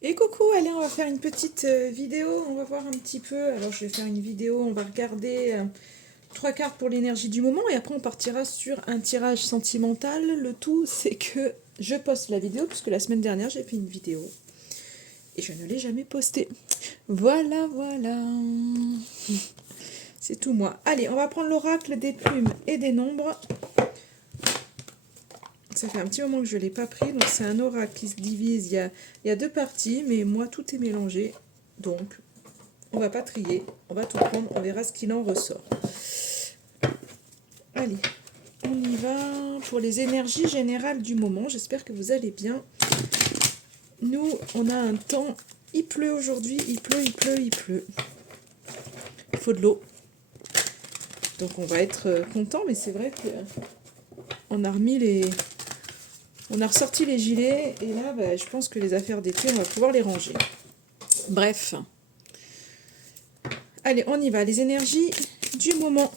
Et coucou, allez, on va faire une petite vidéo, on va voir un petit peu. Alors je vais faire une vidéo, on va regarder trois cartes pour l'énergie du moment et après on partira sur un tirage sentimental. Le tout c'est que je poste la vidéo puisque la semaine dernière j'ai fait une vidéo et je ne l'ai jamais postée. Voilà, voilà. C'est tout moi. Allez, on va prendre l'oracle des plumes et des nombres. Ça fait un petit moment que je ne l'ai pas pris, donc c'est un oracle qui se divise. Il y a deux parties, mais moi tout est mélangé. Donc on va pas trier, on va tout prendre, on verra ce qu'il en ressort. Allez, on y va pour les énergies générales du moment. J'espère que vous allez bien. Nous, on a un temps, il pleut aujourd'hui, il pleut, il pleut, il pleut. Il faut de l'eau. Donc on va être content, mais c'est vrai que on a remis les... On a ressorti les gilets, et là, je pense que les affaires d'été, on va pouvoir les ranger. Bref. Allez, on y va. Les énergies du moment.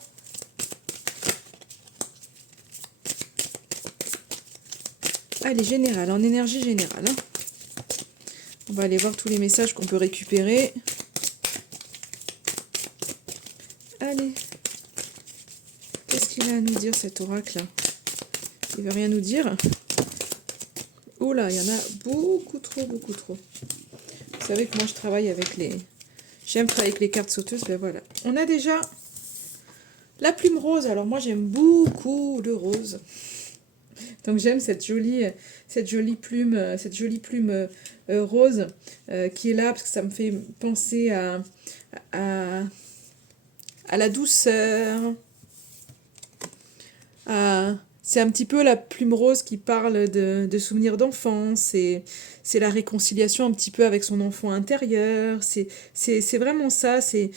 Allez, générale, en énergie générale. On va aller voir tous les messages qu'on peut récupérer. Allez. Qu'est-ce qu'il a à nous dire, cet oracle-là? Il veut rien nous dire. Oh là, il y en a beaucoup trop, beaucoup trop. Vous savez que moi, je travaille avec les... J'aime travailler avec les cartes sauteuses, ben voilà. On a déjà la plume rose. Alors moi, j'aime beaucoup le rose. Donc j'aime cette jolie plume, rose qui est là, parce que ça me fait penser à, à la douceur. C'est un petit peu la plume rose qui parle de souvenirs d'enfance, c'est la réconciliation un petit peu avec son enfant intérieur, c'est vraiment ça, c'est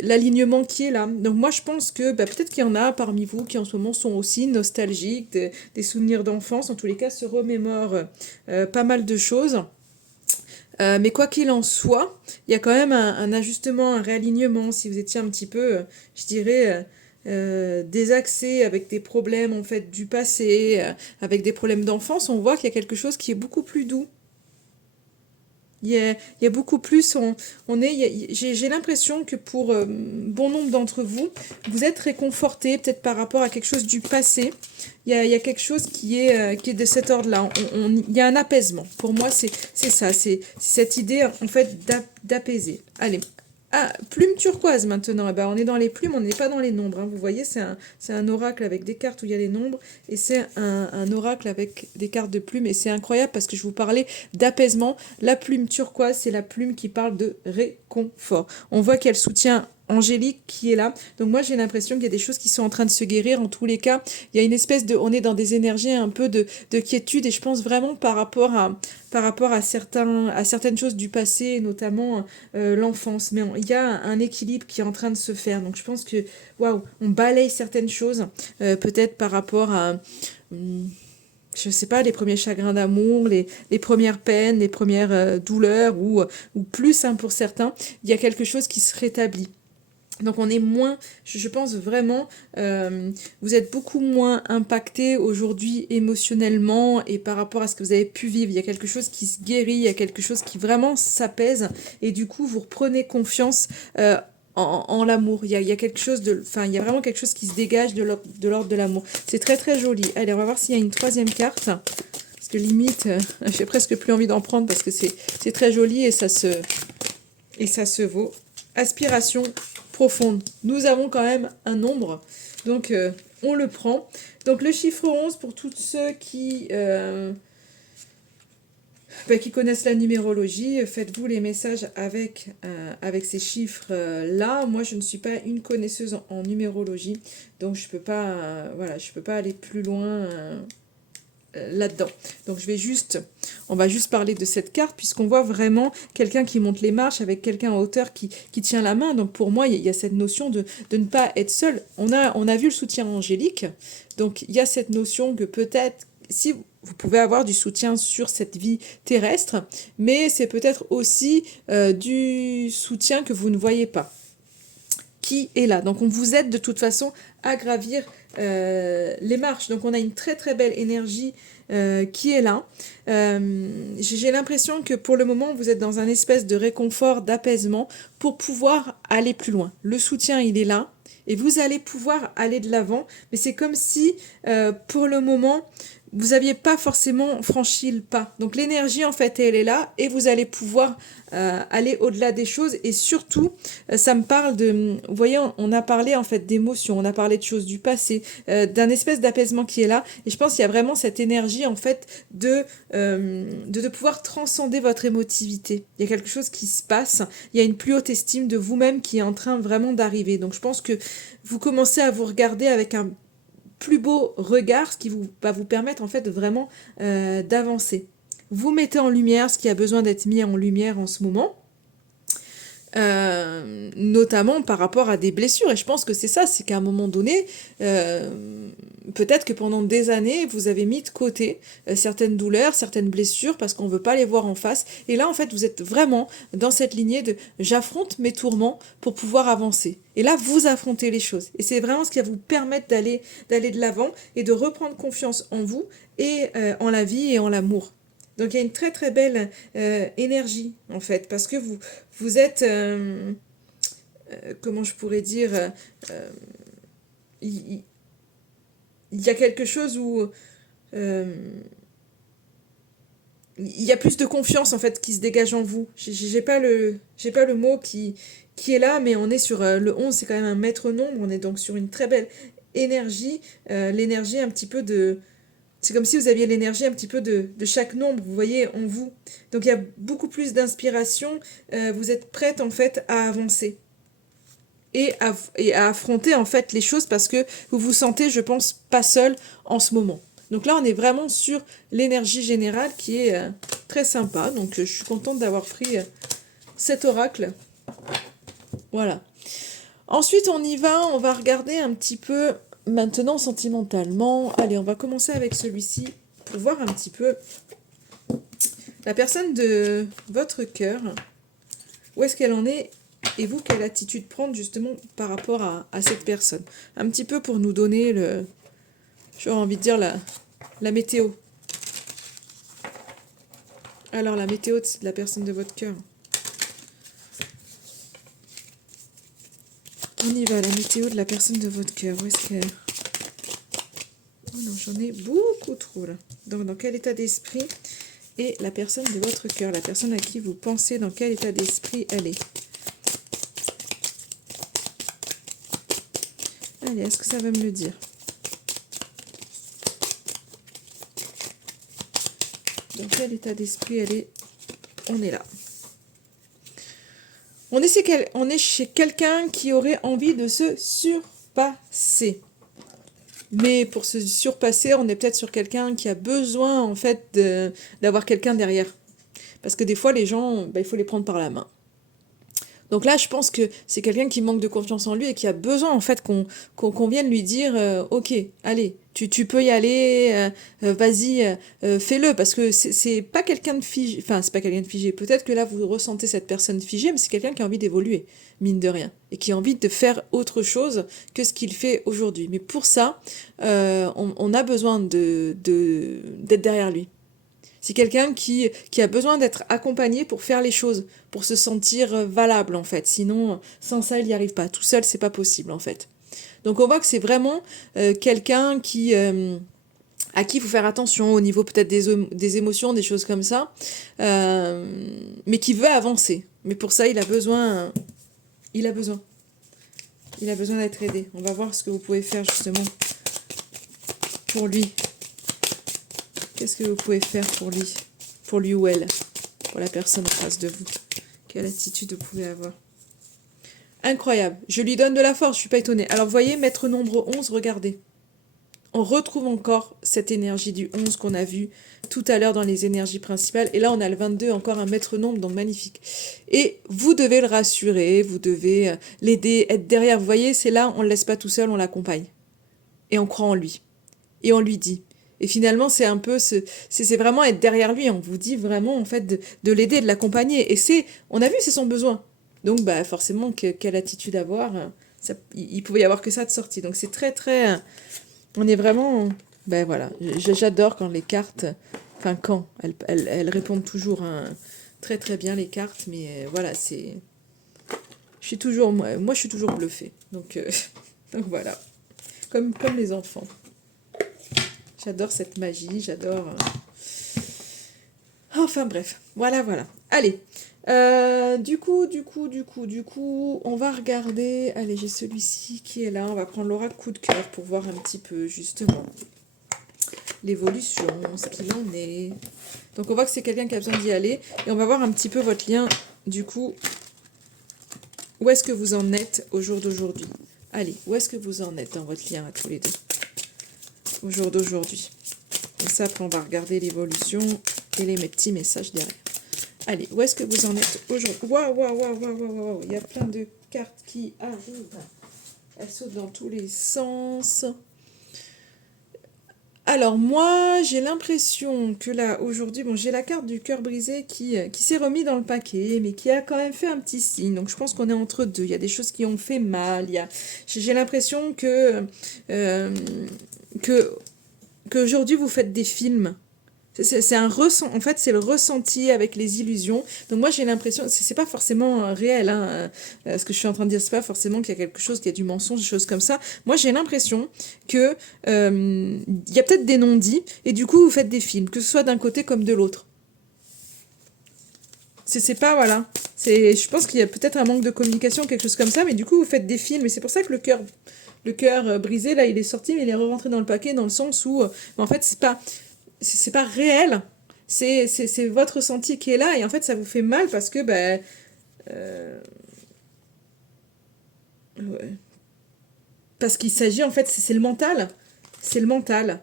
l'alignement qui est là. Donc moi je pense que peut-être qu'il y en a parmi vous qui en ce moment sont aussi nostalgiques des souvenirs d'enfance, en tous les cas se remémorent pas mal de choses. Mais quoi qu'il en soit, il y a quand même un ajustement, un réalignement. Si vous étiez un petit peu, je dirais, désaxé avec des problèmes en fait du passé, avec des problèmes d'enfance, on voit qu'il y a quelque chose qui est beaucoup plus doux. Il y a beaucoup plus, j'ai l'impression que pour bon nombre d'entre vous, vous êtes réconfortés peut-être par rapport à quelque chose du passé. Il y a quelque chose qui est de cet ordre-là. Il y a un apaisement. Pour moi, c'est ça, c'est cette idée en fait d'apaiser. Allez. Ah, plume turquoise maintenant. Eh ben, on est dans les plumes, on n'est pas dans les nombres, hein. Vous voyez, c'est un oracle avec des cartes où il y a les nombres, et c'est un oracle avec des cartes de plumes. Et c'est incroyable parce que je vous parlais d'apaisement. La plume turquoise, c'est la plume qui parle de réconfort. On voit qu'elle soutient Angélique qui est là. Donc moi j'ai l'impression qu'il y a des choses qui sont en train de se guérir. En tous les cas, il y a une espèce de... On est dans des énergies un peu de quiétude, et je pense vraiment par rapport à certaines choses du passé, notamment l'enfance. Mais il y a un équilibre qui est en train de se faire. Donc je pense que, waouh, on balaye certaines choses, peut-être par rapport à... je sais pas, les premiers chagrins d'amour, les premières peines, les premières douleurs, ou plus hein, pour certains, il y a quelque chose qui se rétablit. Donc on est moins, je pense vraiment, vous êtes beaucoup moins impacté aujourd'hui émotionnellement et par rapport à ce que vous avez pu vivre. Il y a quelque chose qui se guérit, il y a quelque chose qui vraiment s'apaise, et du coup vous reprenez confiance en l'amour. Il y a quelque chose de, enfin il y a vraiment quelque chose qui se dégage de l'ordre de l'amour. C'est très très joli. Allez, on va voir s'il y a une troisième carte. Parce que limite, j'ai presque plus envie d'en prendre parce que c'est très joli et ça se vaut. Aspiration profonde. Nous avons quand même un nombre, donc on le prend. Donc le chiffre 11 pour tous ceux qui connaissent la numérologie, faites-vous les messages avec ces chiffres-là. Moi, je ne suis pas une connaisseuse en numérologie, donc je peux pas, voilà, je peux pas aller plus loin là-dedans. Donc on va juste parler de cette carte, puisqu'on voit vraiment quelqu'un qui monte les marches avec quelqu'un en hauteur qui tient la main. Donc pour moi, il y a cette notion de ne pas être seul. On a vu le soutien angélique, donc il y a cette notion que peut-être, si vous pouvez avoir du soutien sur cette vie terrestre, mais c'est peut-être aussi du soutien que vous ne voyez pas, qui est là. Donc on vous aide de toute façon à gravir les marches. Donc on a une très très belle énergie qui est là. J'ai l'impression que pour le moment, vous êtes dans un espèce de réconfort, d'apaisement pour pouvoir aller plus loin. Le soutien, il est là. Et vous allez pouvoir aller de l'avant, mais c'est comme si, pour le moment, vous n'aviez pas forcément franchi le pas. Donc l'énergie, en fait, elle est là, et vous allez pouvoir aller au-delà des choses. Et surtout, ça me parle de... Vous voyez, on a parlé, en fait, d'émotions, on a parlé de choses du passé, d'un espèce d'apaisement qui est là. Et je pense qu'il y a vraiment cette énergie, en fait, de pouvoir transcender votre émotivité. Il y a quelque chose qui se passe, il y a une plus haute estime de vous-même qui est en train vraiment d'arriver. Donc je pense que vous commencez à vous regarder avec un plus beau regard, ce qui va vous permettre en fait vraiment d'avancer. Vous mettez en lumière ce qui a besoin d'être mis en lumière en ce moment. Notamment par rapport à des blessures. Et je pense que c'est ça, c'est qu'à un moment donné, peut-être que pendant des années, vous avez mis de côté certaines douleurs, certaines blessures, parce qu'on ne veut pas les voir en face. Et là, en fait, vous êtes vraiment dans cette lignée de j'affronte mes tourments pour pouvoir avancer. Et là, vous affrontez les choses. Et c'est vraiment ce qui va vous permettre d'aller de l'avant et de reprendre confiance en vous et en la vie et en l'amour. Donc il y a une très très belle énergie en fait, parce que vous êtes, comment je pourrais dire, il y a quelque chose où il y a plus de confiance en fait qui se dégage en vous. J'ai pas le mot qui est là, mais on est sur le 11, c'est quand même un maître nombre, on est donc sur une très belle énergie, l'énergie un petit peu de... C'est comme si vous aviez l'énergie un petit peu de chaque nombre, vous voyez, en vous. Donc il y a beaucoup plus d'inspiration, vous êtes prête en fait à avancer et à affronter en fait les choses parce que vous vous sentez, je pense, pas seul en ce moment. Donc là, on est vraiment sur l'énergie générale qui est très sympa. Donc je suis contente d'avoir pris cet oracle. Voilà. Ensuite, on va regarder un petit peu maintenant sentimentalement. Allez, on va commencer avec celui-ci pour voir un petit peu la personne de votre cœur. Où est-ce qu'elle en est et vous, quelle attitude prendre justement par rapport à cette personne. Un petit peu pour nous donner le... J'aurais envie de dire la météo. Alors, la météo de la personne de votre cœur. On y va, la météo de la personne de votre cœur. Où est-ce qu'elle... Oh non, j'en ai beaucoup trop là. Donc, dans quel état d'esprit est la personne de votre cœur? La personne à qui vous pensez, dans quel état d'esprit elle est? Allez, est-ce que ça va me le dire? Dans quel état d'esprit elle est? On est là. On est chez quelqu'un qui aurait envie de se surpasser. Mais pour se surpasser, on est peut-être sur quelqu'un qui a besoin, en fait, d'avoir quelqu'un derrière. Parce que des fois, les gens, il faut les prendre par la main. Donc là, je pense que c'est quelqu'un qui manque de confiance en lui et qui a besoin, en fait, qu'on vienne lui dire ok, allez, tu peux y aller, vas-y, fais-le. Parce que c'est pas quelqu'un de figé. Enfin, c'est pas quelqu'un de figé. Peut-être que là, vous ressentez cette personne figée, mais c'est quelqu'un qui a envie d'évoluer, mine de rien. Et qui a envie de faire autre chose que ce qu'il fait aujourd'hui. Mais pour ça, on a besoin d'être derrière lui. C'est quelqu'un qui a besoin d'être accompagné pour faire les choses, pour se sentir valable en fait. Sinon, sans ça, il n'y arrive pas. Tout seul, c'est pas possible en fait. Donc on voit que c'est vraiment quelqu'un à qui il faut faire attention au niveau peut-être des émotions, des choses comme ça, mais qui veut avancer. Mais pour ça, il a besoin d'être aidé. On va voir ce que vous pouvez faire justement pour lui. Qu'est-ce que vous pouvez faire pour lui ou elle, pour la personne en face de vous? Quelle attitude vous pouvez avoir? Incroyable, je lui donne de la force, je suis pas étonnée. Alors vous voyez, maître nombre 11, regardez. On retrouve encore cette énergie du 11 qu'on a vu tout à l'heure dans les énergies principales. Et là, on a le 22, encore un maître nombre, donc magnifique. Et vous devez le rassurer, vous devez l'aider, être derrière. Vous voyez, c'est là, on ne le laisse pas tout seul, on l'accompagne. Et on croit en lui. Et on lui dit. Et finalement, c'est un peu, c'est vraiment être derrière lui. On vous dit vraiment, en fait, de l'aider, de l'accompagner. Et on a vu, c'est son besoin. Donc, forcément, quelle attitude avoir, il pouvait y avoir que ça de sortie. Donc, c'est très, très, on est vraiment Ben voilà, j'adore quand les cartes, enfin quand, elles répondent toujours hein, très très bien les cartes, mais voilà, je suis toujours, moi je suis toujours bluffée, donc, donc voilà, comme les enfants. J'adore cette magie, j'adore... Enfin bref, voilà, voilà. Allez, du coup, on va regarder. Allez, j'ai celui-ci qui est là. On va prendre l'oracle coup de cœur pour voir un petit peu justement l'évolution, ce qu'il en est. Donc on voit que c'est quelqu'un qui a besoin d'y aller. Et on va voir un petit peu votre lien, du coup, où est-ce que vous en êtes au jour d'aujourd'hui. Allez, où est-ce que vous en êtes dans votre lien à tous les deux au jour d'aujourd'hui. Et ça, après, on va regarder l'évolution et mes petits messages derrière. Allez, où est-ce que vous en êtes aujourd'hui? Waouh, waouh, waouh, waouh, waouh, waouh. Il y a plein de cartes qui arrivent. Elles sautent dans tous les sens. Alors moi, j'ai l'impression que là, aujourd'hui, bon, j'ai la carte du cœur brisé qui s'est remis dans le paquet, mais qui a quand même fait un petit signe. Donc je pense qu'on est entre deux. Il y a des choses qui ont fait mal. J'ai l'impression euh, que qu'aujourd'hui vous faites des films. C'est un ressent, en fait, c'est le ressenti avec les illusions. Donc moi j'ai l'impression, c'est pas forcément réel, hein, ce que je suis en train de dire, c'est pas forcément qu'il y a quelque chose, qu'il y a du mensonge, des choses comme ça. Moi j'ai l'impression que il y a peut-être des non-dits et du coup vous faites des films, que ce soit d'un côté comme de l'autre. C'est pas voilà. Je pense qu'il y a peut-être un manque de communication, quelque chose comme ça, mais du coup vous faites des films et c'est pour ça que le cœur brisé là il est sorti, mais il est rentré dans le paquet dans le sens où en fait c'est pas réel. C'est votre ressenti qui est là et en fait ça vous fait mal parce que ben ouais. Parce qu'il s'agit en fait c'est le mental. C'est le mental.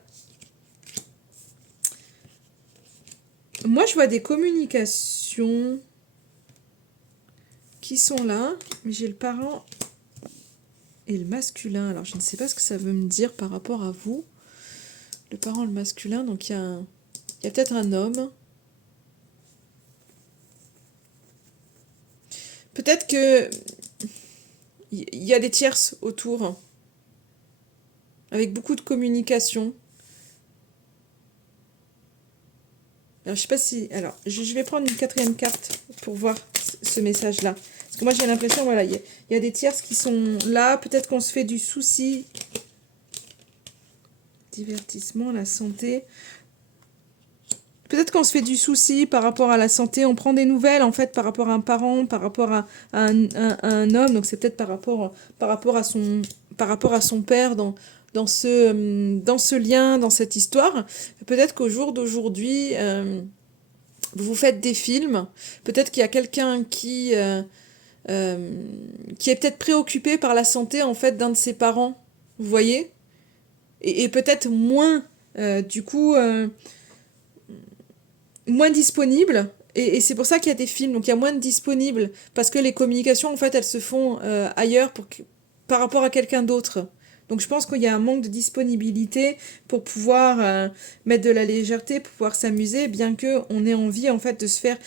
Moi je vois des communications qui sont là, mais j'ai le parent et le masculin. Alors je ne sais pas ce que ça veut me dire par rapport à vous. Le parent, le masculin, donc il y a peut-être un homme. Peut-être que il y a des tierces autour, avec beaucoup de communication. Alors, je sais pas si... Alors, je vais prendre une quatrième carte pour voir ce message-là. Parce que moi, j'ai l'impression, voilà, il y a des tierces qui sont là. Peut-être qu'on se fait du souci. Divertissement, la santé. Peut-être qu'on se fait du souci par rapport à la santé. On prend des nouvelles, en fait, par rapport à un parent, par rapport à un homme. Donc, c'est peut-être par rapport à son père dans ce lien, dans cette histoire. Peut-être qu'au jour d'aujourd'hui, vous faites des films. Peut-être qu'il y a quelqu'un euh, qui est peut-être préoccupé par la santé, en fait, d'un de ses parents. Vous voyez? Et peut-être moins, du coup... moins disponible. Et c'est pour ça qu'il y a des films, donc il y a moins de disponibles, parce que les communications, en fait, elles se font ailleurs par rapport à quelqu'un d'autre. Donc je pense qu'il y a un manque de disponibilité pour pouvoir mettre de la légèreté, pour pouvoir s'amuser, bien que on ait envie en fait de se faire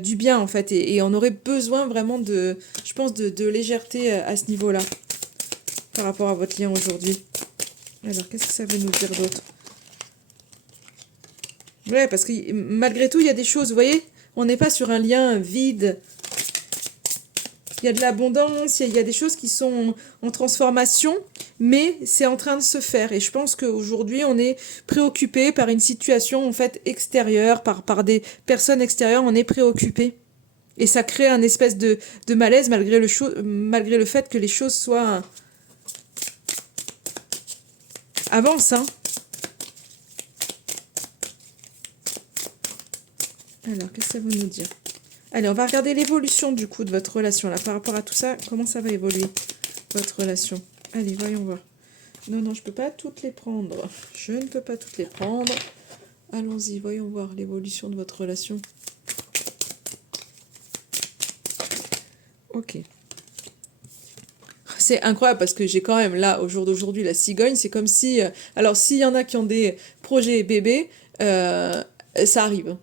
du bien en fait, et on aurait besoin vraiment je pense, de légèreté à ce niveau-là, par rapport à votre lien aujourd'hui. Alors qu'est-ce que ça veut nous dire d'autre? Ouais, parce que malgré tout, il y a des choses, vous voyez, on n'est pas sur un lien vide. Il y a de l'abondance, il y a des choses qui sont en transformation, mais c'est en train de se faire. Et je pense qu'aujourd'hui, on est préoccupé par une situation en fait extérieure, par des personnes extérieures, on est préoccupé. Et ça crée un espèce de malaise malgré le fait que les choses soient... avancent, hein. Alors, qu'est-ce que ça veut nous dire? Allez, on va regarder l'évolution du coup de votre relation là par rapport à tout ça. Comment ça va évoluer votre relation? Allez, voyons voir. Non, non, je peux pas toutes les prendre. Je ne peux pas toutes les prendre. Allons-y, voyons voir l'évolution de votre relation. Ok. C'est incroyable parce que j'ai quand même là, au jour d'aujourd'hui, la cigogne. C'est comme si... alors, s'il y en a qui ont des projets bébés, ça arrive.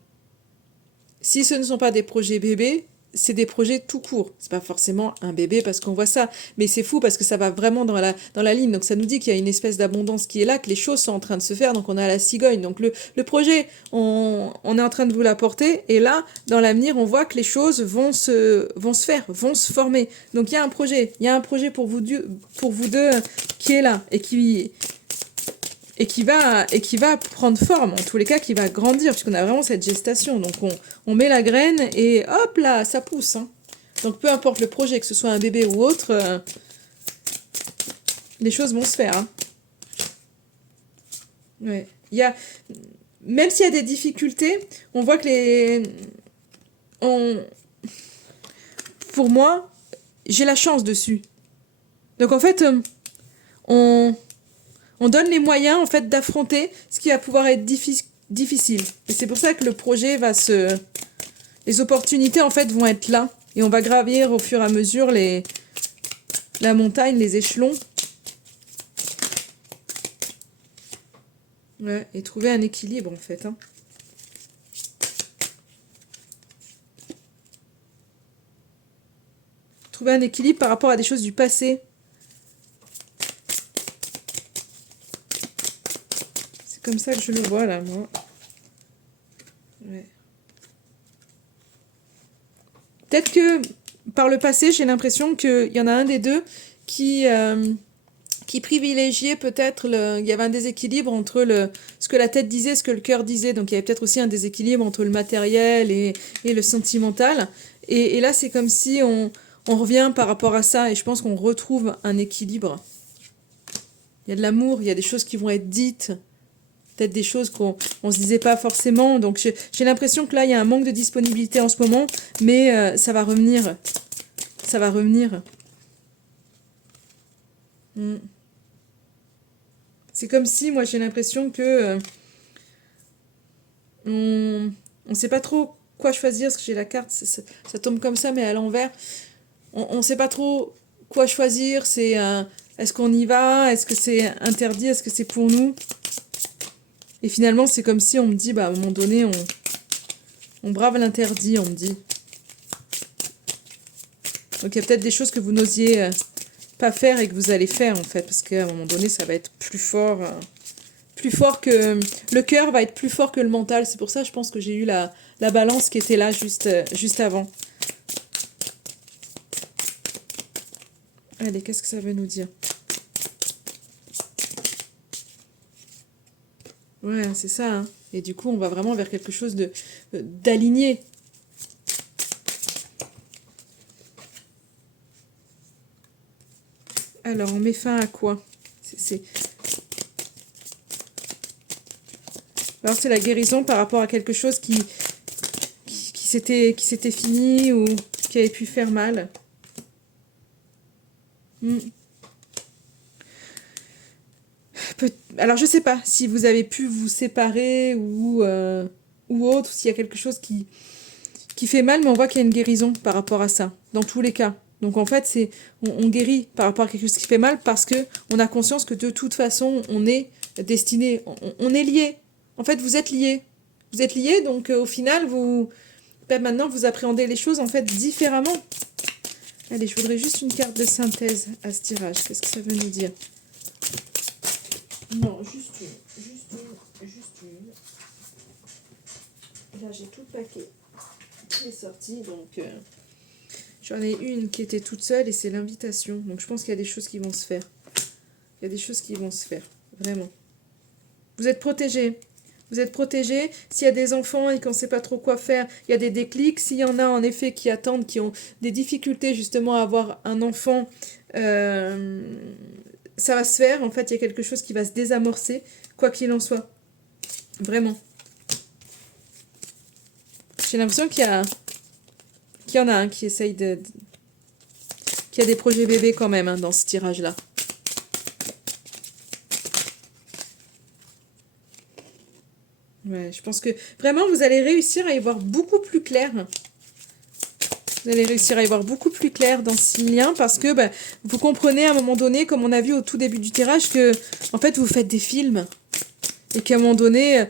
Si ce ne sont pas des projets bébés, c'est des projets tout court. C'est pas forcément un bébé parce qu'on voit ça. Mais c'est fou parce que ça va vraiment dans la ligne. Donc ça nous dit qu'il y a une espèce d'abondance qui est là, que les choses sont en train de se faire. Donc on a la cigogne. Donc le projet, on est en train de vous l'apporter. Et là, dans l'avenir, on voit que les choses vont se faire, vont se former. Donc il y a un projet. Il y a un projet pour vous deux qui est là et qui va prendre forme, en tous les cas, qui va grandir, puisqu'on a vraiment cette gestation. Donc, on met la graine et hop là, ça pousse. Hein. Donc, peu importe le projet, que ce soit un bébé ou autre, les choses vont se faire. Hein. Ouais. Même s'il y a des difficultés, on voit que pour moi, j'ai la chance dessus. Donc, en fait, on donne les moyens en fait d'affronter ce qui va pouvoir être difficile. Et c'est pour ça que le projet les opportunités en fait vont être là et on va gravir au fur et à mesure la montagne, les échelons. Ouais, et trouver un équilibre en fait. Hein. Trouver un équilibre par rapport à des choses du passé. Comme ça que je le vois là, moi. Ouais. Peut-être que par le passé, j'ai l'impression qu'il y en a un des deux qui privilégiait peut-être il y avait un déséquilibre entre ce que la tête disait, ce que le cœur disait. Donc il y avait peut-être aussi un déséquilibre entre le matériel et le sentimental. Et là, c'est comme si on revient par rapport à ça et je pense qu'on retrouve un équilibre. Il y a de l'amour, il y a des choses qui vont être dites. Peut-être des choses qu'on se disait pas forcément. Donc j'ai l'impression que là, il y a un manque de disponibilité en ce moment, mais ça va revenir. Ça va revenir. C'est comme si, moi, j'ai l'impression que on sait pas trop quoi choisir, parce que j'ai la carte, ça tombe comme ça, mais à l'envers. On sait pas trop quoi choisir. Est-ce qu'on y va? Est-ce que c'est interdit? Est-ce que c'est pour nous? Et finalement, c'est comme si on me dit, bah, à un moment donné, on brave l'interdit, on me dit. Donc il y a peut-être des choses que vous n'osiez pas faire et que vous allez faire, en fait, parce qu'à un moment donné, ça va être plus fort que... Le cœur va être plus fort que le mental. C'est pour ça, je pense que j'ai eu la balance qui était là juste avant. Allez, qu'est-ce que ça veut nous dire? Ouais, c'est ça. Hein. Et du coup, on va vraiment vers quelque chose d'aligné. Alors, on met fin à quoi? Alors, c'est la guérison par rapport à quelque chose qui s'était fini ou qui avait pu faire mal. Alors, je sais pas si vous avez pu vous séparer ou autre, s'il y a quelque chose qui fait mal, mais on voit qu'il y a une guérison par rapport à ça, dans tous les cas. Donc en fait, on guérit par rapport à quelque chose qui fait mal parce que on a conscience que de toute façon, on est destiné, on est lié. En fait, vous êtes liés. Vous êtes liés, donc au final, maintenant, vous appréhendez les choses en fait différemment. Allez, je voudrais juste une carte de synthèse à ce tirage. Qu'est-ce que ça veut nous dire? Non, juste une. Là, j'ai tout le paquet qui est sorti, donc j'en ai une qui était toute seule et c'est l'invitation. Donc je pense qu'il y a des choses qui vont se faire. Il y a des choses qui vont se faire, vraiment. Vous êtes protégés. Vous êtes protégés. S'il y a des enfants et qu'on ne sait pas trop quoi faire, il y a des déclics. S'il y en a en effet qui attendent, qui ont des difficultés justement à avoir un enfant, ça va se faire. En fait, il y a quelque chose qui va se désamorcer, quoi qu'il en soit. Vraiment. J'ai l'impression qu'il y en a un qui essaye qu'il y a des projets bébés quand même hein, dans ce tirage-là. Ouais, je pense que vraiment vous allez réussir à y voir beaucoup plus clair. Vous allez réussir à y voir beaucoup plus clair dans ce lien parce que vous comprenez à un moment donné, comme on a vu au tout début du tirage, que en fait vous faites des films et qu'à un moment donné,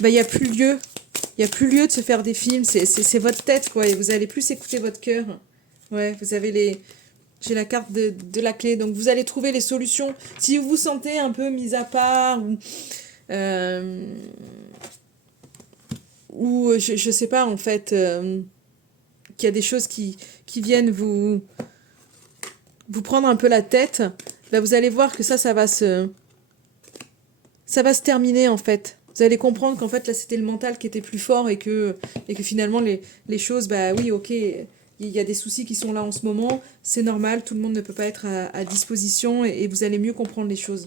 il n'y a plus lieu Il n'y a plus lieu de se faire des films, c'est votre tête, quoi, et vous allez plus écouter votre cœur. Ouais, vous avez les... J'ai la carte de la clé, donc vous allez trouver les solutions. Si vous vous sentez un peu mis à part, euh, ou je sais pas, en fait, qu'il y a des choses qui viennent vous prendre un peu la tête, là vous allez voir que ça va se terminer, en fait. Vous allez comprendre qu'en fait là c'était le mental qui était plus fort et que finalement les choses, bah oui, ok, il y a des soucis qui sont là en ce moment, c'est normal, tout le monde ne peut pas être à disposition et vous allez mieux comprendre les choses.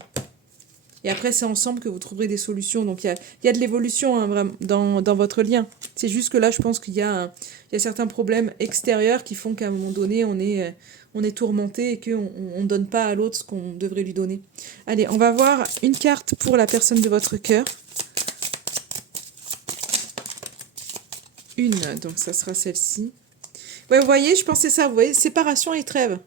Et après, c'est ensemble que vous trouverez des solutions. Donc, il y a de l'évolution, hein, vraiment, dans votre lien. C'est juste que là, je pense qu'il y a certains problèmes extérieurs qui font qu'à un moment donné, on est tourmenté et qu'on ne donne pas à l'autre ce qu'on devrait lui donner. Allez, on va voir une carte pour la personne de votre cœur. Une, donc ça sera celle-ci. Ouais, vous voyez, je pensais ça, vous voyez, séparation et trêve.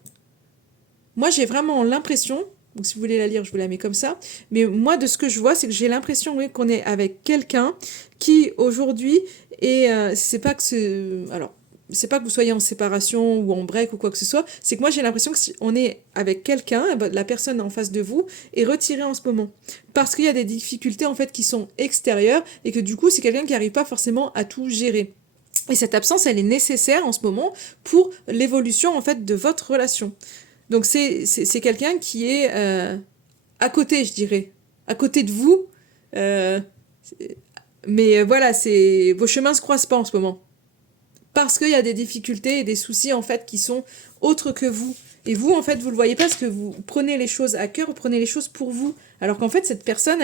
Moi, j'ai vraiment l'impression, donc si vous voulez la lire, je vous la mets comme ça, mais moi, de ce que je vois, c'est que j'ai l'impression, oui, qu'on est avec quelqu'un qui, aujourd'hui, c'est pas que alors, c'est pas que vous soyez en séparation ou en break ou quoi que ce soit, c'est que moi, j'ai l'impression que si on est avec quelqu'un, la personne en face de vous est retirée en ce moment. Parce qu'il y a des difficultés, en fait, qui sont extérieures et que du coup, c'est quelqu'un qui n'arrive pas forcément à tout gérer. Et cette absence, elle est nécessaire en ce moment pour l'évolution, en fait, de votre relation. Donc c'est quelqu'un qui est à côté, je dirais, à côté de vous. Euh, mais voilà, vos chemins se croisent pas en ce moment. Parce qu'il y a des difficultés et des soucis en fait qui sont autres que vous. Et vous, en fait, vous le voyez pas parce que vous prenez les choses à cœur, vous prenez les choses pour vous. Alors qu'en fait, cette personne,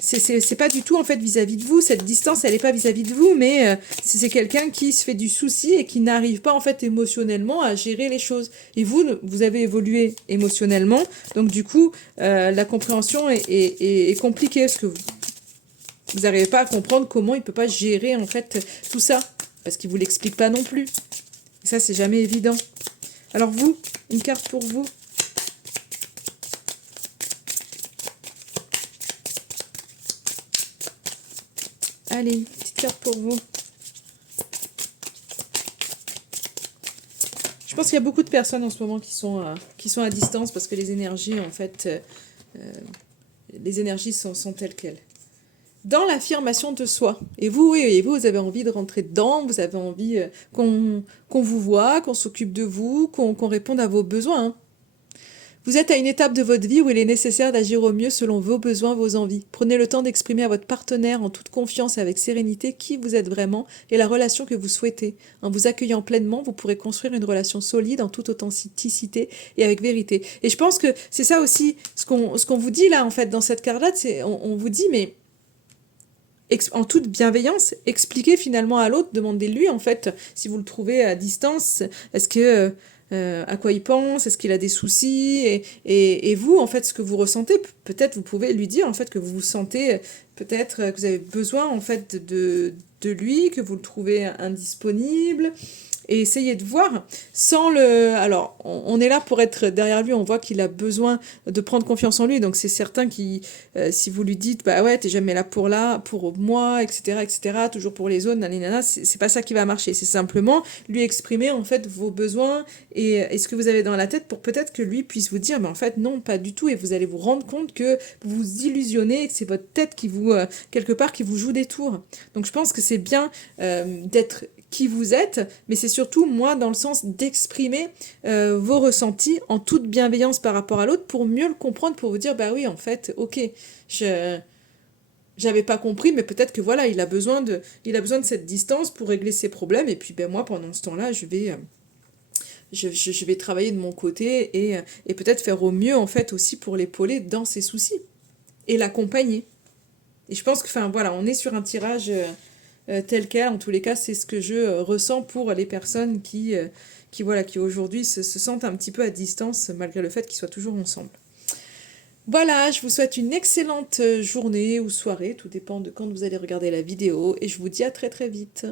c'est pas du tout en fait vis-à-vis de vous. Cette distance, elle est pas vis-à-vis de vous, mais c'est quelqu'un qui se fait du souci et qui n'arrive pas en fait émotionnellement à gérer les choses. Et vous avez évolué émotionnellement, donc du coup, la compréhension est compliquée parce que vous n'arrivez pas à comprendre comment il peut pas gérer en fait tout ça parce qu'il vous l'explique pas non plus. Et ça, c'est jamais évident. Alors vous, une carte pour vous. Allez, une petite carte pour vous. Je pense qu'il y a beaucoup de personnes en ce moment qui sont à distance parce que les énergies, en fait, les énergies sont telles quelles. Dans l'affirmation de soi. Et vous, oui, et vous avez envie de rentrer dedans, vous avez envie qu'on vous voit, qu'on s'occupe de vous, qu'on réponde à vos besoins. Hein. Vous êtes à une étape de votre vie où il est nécessaire d'agir au mieux selon vos besoins, vos envies. Prenez le temps d'exprimer à votre partenaire en toute confiance et avec sérénité qui vous êtes vraiment et la relation que vous souhaitez. En vous accueillant pleinement, vous pourrez construire une relation solide en toute authenticité et avec vérité. Et je pense que c'est ça aussi, ce qu'on vous dit là, en fait, dans cette carte-là, on vous dit, mais en toute bienveillance, expliquez finalement à l'autre, demandez-lui, en fait, si vous le trouvez à distance, est-ce que... à quoi il pense, est-ce qu'il a des soucis, et vous, en fait, ce que vous ressentez, peut-être vous pouvez lui dire, en fait, que vous vous sentez, peut-être que vous avez besoin, en fait, de lui, que vous le trouvez indisponible, et essayez de voir, sans le... Alors, on est là pour être derrière lui, on voit qu'il a besoin de prendre confiance en lui, donc c'est certain qui, si vous lui dites, bah ouais, t'es jamais là, pour moi, etc., toujours pour les autres, nanana, c'est pas ça qui va marcher, c'est simplement lui exprimer, en fait, vos besoins et ce que vous avez dans la tête pour peut-être que lui puisse vous dire, mais en fait, non, pas du tout, et vous allez vous rendre compte que vous vous illusionnez, et que c'est votre tête qui vous, quelque part, qui vous joue des tours. Donc je pense que c'est bien d'être qui vous êtes, mais c'est surtout, moi, dans le sens d'exprimer vos ressentis en toute bienveillance par rapport à l'autre pour mieux le comprendre, pour vous dire, bah oui, en fait, ok, j'avais pas compris, mais peut-être que voilà, il a besoin de cette distance pour régler ses problèmes, et puis ben moi, pendant ce temps-là, je vais travailler de mon côté et peut-être faire au mieux, en fait, aussi pour l'épauler dans ses soucis et l'accompagner. Et je pense que, enfin, voilà, on est sur un tirage tel quel. En tous les cas, c'est ce que je ressens pour les personnes qui aujourd'hui se sentent un petit peu à distance, malgré le fait qu'ils soient toujours ensemble. Voilà, je vous souhaite une excellente journée ou soirée, tout dépend de quand vous allez regarder la vidéo, et je vous dis à très très vite.